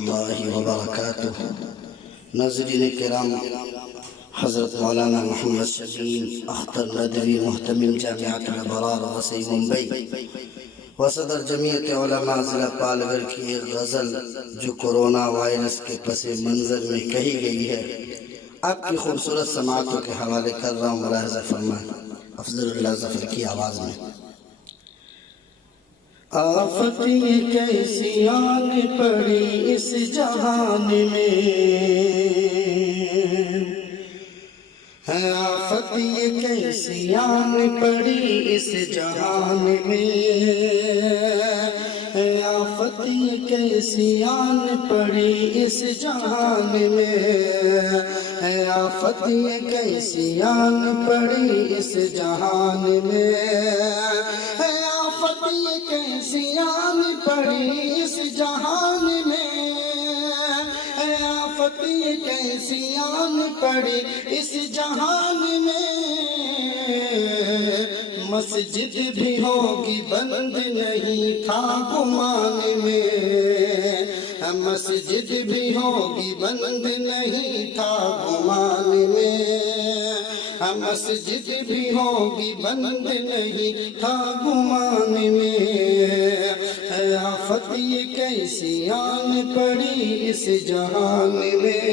اللہ وبرکاتہ۔ ناظرین کرام، حضرت مولانا محمد شبین اختر ندوی محتمل جامعۃ الابرار وسیع ممبئی و صدر جمعیت علماء ضلع پالگڑھ کی ایک غزل جو کرونا وائرس کے پس منظر میں کہی گئی ہے، آپ کی خوبصورت سماعتوں کے حوالے کر رہا ہوں، ملاحظہ فرمائیں افضل اللہ ظفر کی آواز میں۔ آفت یہ کیسی آن پڑی اس جہان میں، آفت یہ کیسی آن پڑی اس جہان میں، آفت یہ کیسی آن پڑی اس جہان میں، آفت یہ کیسی آن پڑی اس جہان میں، آفت یہ کیسی آن پڑی اس جہان میں، آفت یہ کیسی آن پڑی اس جہان میں، مسجد بھی ہوگی بند نہیں تھا گمان میں، مسجد بھی ہوگی بند نہیں تھا گمان میں، مسجد بھی ہوگی بند نہیں تھا گمان میں، آفت یہ کیسی آن پڑی اس جہان میں،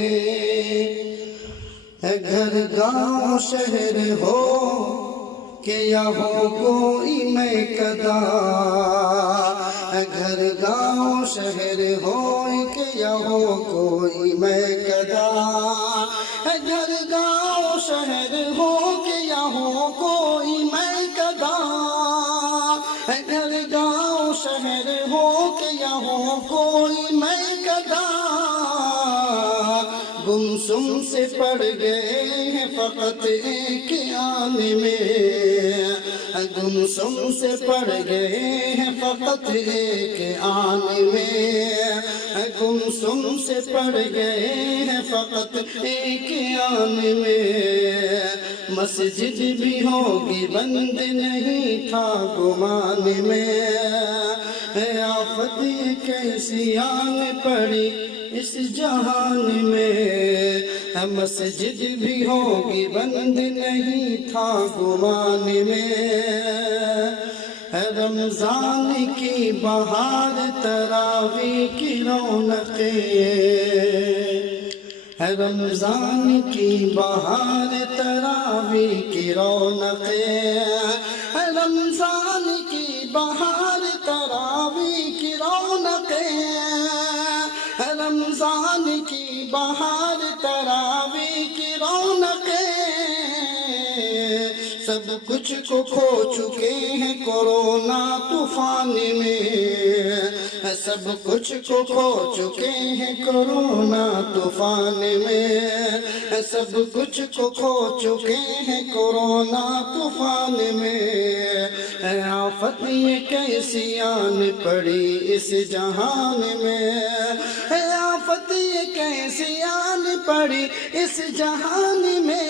گھر گاؤں شہر ہو کہ یا ہو کوئی میکدہ، گھر گاؤں شہر ہو کہ یا ہو کوئی میکدہ، گھر گاؤں شہر ہو کہ یا ہو کوئی میکدہ، گھر گاؤں شہر ہو کہ یا ہو کوئی میکدہ، گمسم سے پڑ گئے ہیں فقط ایک آن میں، گمسم سے پڑ گئے ہیں فقط ایک آن میں، گمسم سے پڑ گئے ہیں فقط ایک آن میں، مسجد بھی ہوگی بند نہیں تھا گمان میں، آفت کیسی آن پڑی اس جہان میں، مسجد بھی ہوگی بند نہیں تھا گمان میں، رمضان کی بہار تراویح کی رونقیں، رمضان کی بہار تراویح کی رونقیں، رمضان کی بہار تراویح کی رونقیں، رمضان کی بہار تراویح کی رونقیں، سب کچھ کو کھو چکے ہیں کورونا طوفان میں، سب کچھ کو کھو چکے ہیں کورونا طوفان میں، سب کچھ کو کھو چکے ہیں کورونا طوفان میں، آفت یہ کیسی آن پڑی اس جہان میں، آفت یہ کیسی آن پڑی اس جہان میں،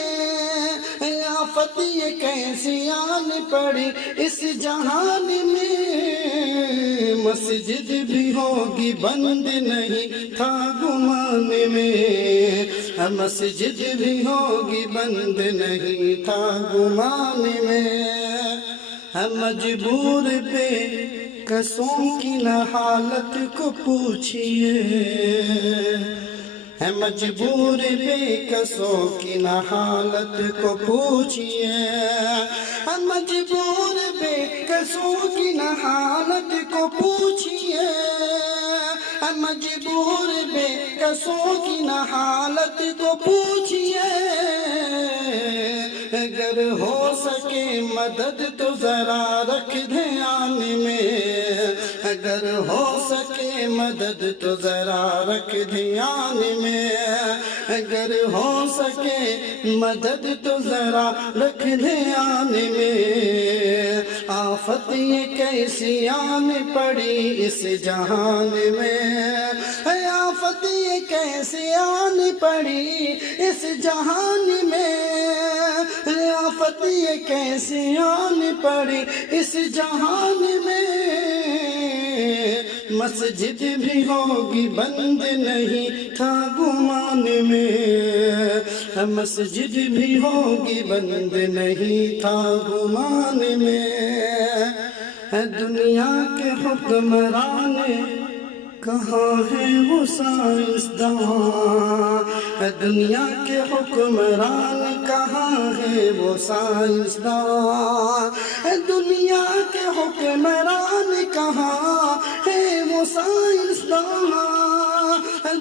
آفت یہ کیسی آن پڑی اس جہان میں، مسجد بھی ہوگی بند نہیں تھا گمان میں، مسجد بھی ہوگی بند نہیں تھا گمان میں، مجبور بے کسوں کی نہ حالت کو پوچھئے، مجبور بے کسوں کی نہ حالت کو پوچھئے، مجبور بے کسوں کی نہ حالت کو پوچھئے، مجبور بے کسوں کی نہ حالت کو پوچھئے، اگر ہو سکے مدد تو ذرا رکھ دھیان میں، اگر ہو سکے مدد تو ذرا رکھ دھیان میں، اگر ہو سکے مدد تو ذرا رکھ دھیان میں، آفت یہ کیسی آن پڑی اس جہان میں، آفت یہ کیسی آن پڑی اس جہان میں، آفت یہ کیسی آن پڑی اس جہان میں، مسجد بھی ہوگی بند نہیں تھا گمان میں، مسجد بھی ہوگی بند نہیں تھا گمان میں، دنیا کے حکمران کہاں ہے وہ سائنسداں، دنیا کے حکمران کہاں ہے وہ سائنسداں، دنیا کے حکمران کہاں ہے وہ سائنسداں،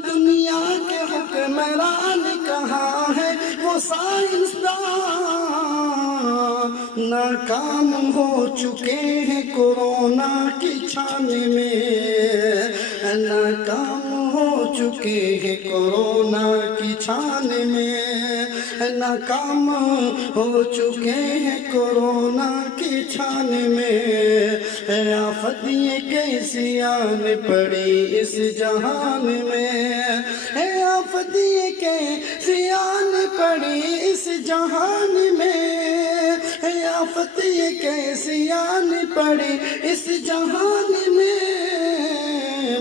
دنیا کے حکمران کہاں ہے وہ سائنسداں، ناکام ہو چکے ہیں کورونا کی چھان میں، ناکام ہو چکے ہیں کورونا کی چھان میں، ناکام ہو چکے ہیں کورونا کی چھان میں، آفت یہ کیسی آن پڑی اس جہان میں، آفت یہ کیسی آن پڑی اس جہان میں، آفت یہ کیسی آن پڑی اس جہان میں،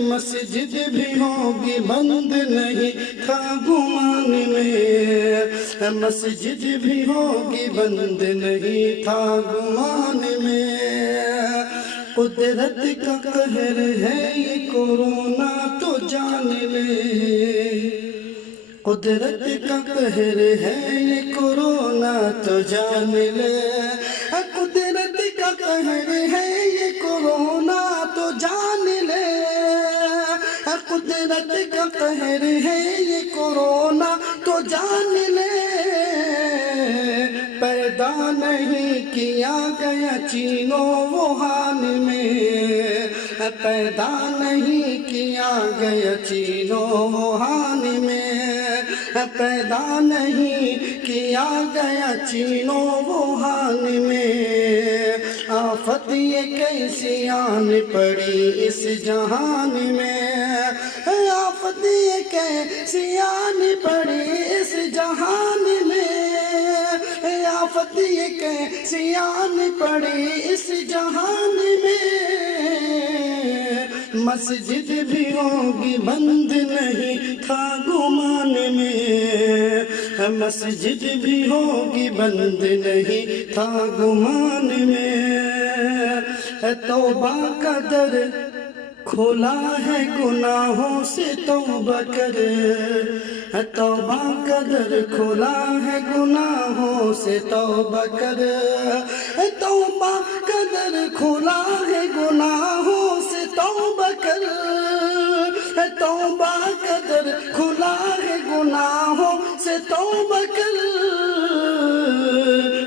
مسجد بھی ہوگی بند نہیں تھا گمان میں، مسجد بھی ہوگی بند نہیں تھا گمان میں، قدرت کا قہر ہے یہ کورونا تو جان لے، قدرت کا قہر ہے یہ کورونا تو جان لے، قدرت کا قہر ہے یہ کورونا تو جان لے، قدرت کا قہر ہے یہ کورونا تو جان لے، پیدا نہیں کیا گیا چین و ووہان میں، پیدا نہیں کیا گیا چین و ووہان میں، پیدا نہیں کیا گیا چین و ووہان میں، آفت یہ کیسی آن پڑی اس جہان میں، آفت یہ کیسی آن پڑی اس جہان میں، آفت یہ کیسی آن پڑی اس جہان میں، مسجد بھی ہوگی بند نہیں تھا گمان میں، مسجد بھی ہوگی بند نہیں تھا گمان میں، توبہ کا در کھلا ہے گناہوں سے توبہ کر، توبہ کا در کھلا ہے گناہوں سے توبہ کر، توبہ کا در کھلا ہے گناہوں سے توبہ کر، توبہ کا در کھلا ہے گناہوں سے توبہ کر،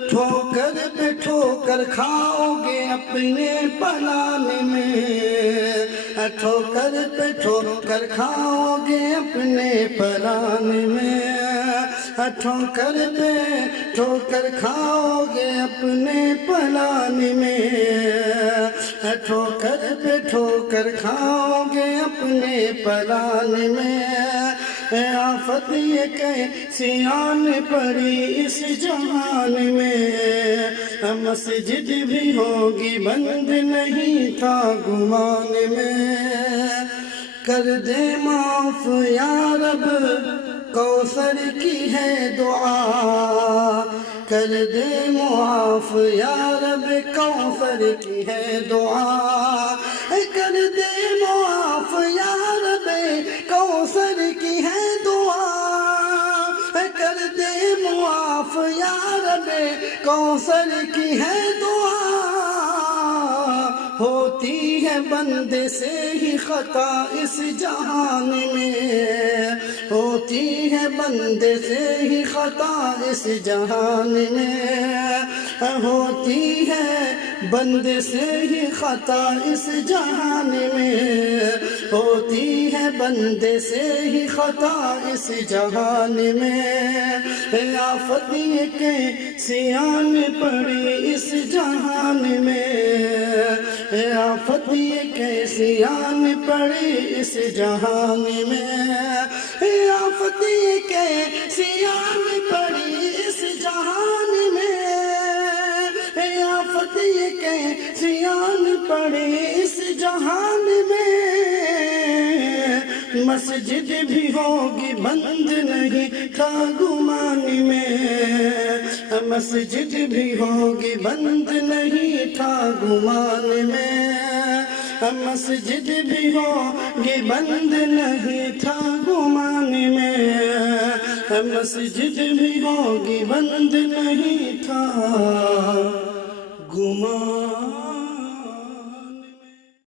ٹھوکر پہ ٹھوکر کھاؤ گے اپنے پلان میں، ٹھوکر پہ ٹھوکر کھاؤ گے اپنے پلان میں، ٹھوکر پہ ٹھوکر کھاؤ گے اپنے پلان میں، ٹھوکر پہ ٹھوکر کھاؤ گے اپنے پلان میں، آفت یہ کیسی آن پڑی اس جہان میں، مسجد بھی ہوگی بند نہیں تھا گمان میں، کر دے معاف یا رب کوثر کی ہے دعا، کر دے معاف یا رب کوثر کی ہے دعا، کر دے معاف یا رب کوثر کی ہے دعا، کر دے معاف یا رب کوثر کی ہے دعا، ہوتی ہے بندے سے ہی خطا اس جہان میں، ہوتی ہے بندے سے ہی خطا اس جہان میں، ہوتی ہے بندے سے ہی خطا اس جہان میں، ہوتی ہے بندے سے ہی خطا اس جہان میں، آفت یہ کیسی آن پڑی اس جہان میں، آفت یہ کیسی آن پڑی اس جہان میں، آفت یہ کیسی آن پڑی اس جہان میں، آفت یہ کیسی اذان پڑے اس جہان میں مسجد بھی ہوگی بند نہیں تھا گمان میں مسجد بھی ہوگی بند نہیں تھا گمان میں مسجد بھی ہوگی بند نہیں تھا گمان میں مسجد بھی ہوگی بند نہیں تھا گمان